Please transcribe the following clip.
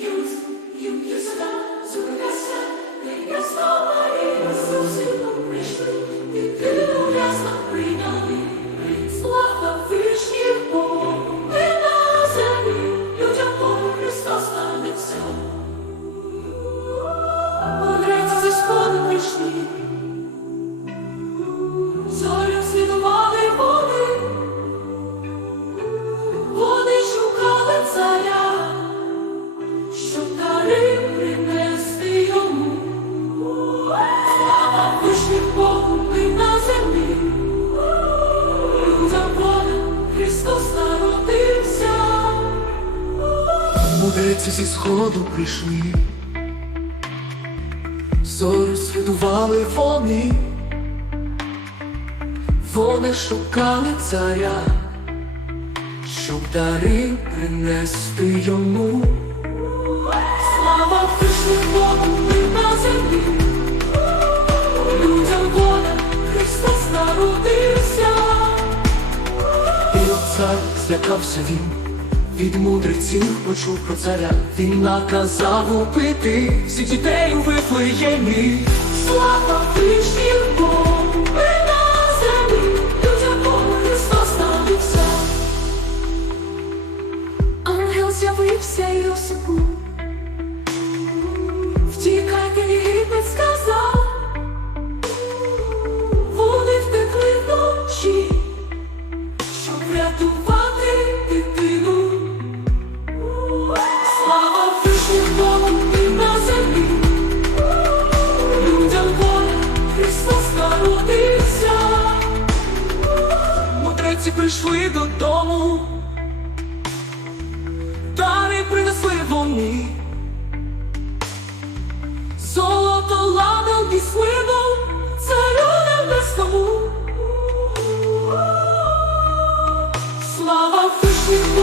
Ius, Ius, Ius, Ius, Ius, Ius, Ius, Ius, Ius, Мудреці зі сходу прийшли, зорю слідували вони, вони шукали царя, щоб дари принести йому. Слава вишніх Богу, і на землі, людям воля, Христос народився. І от цар злякався він, від мудреців почув про царя. Він наказав убити всіх дітей у Вифлеємі. Слава вишніх Богу, ми на землі, людям воля, Христос народився. Ангел з'явився і втікайте, Мудреці прийшли додому, дари принесли вони. Золото ладом і свином, царю небесному. Слава вишніх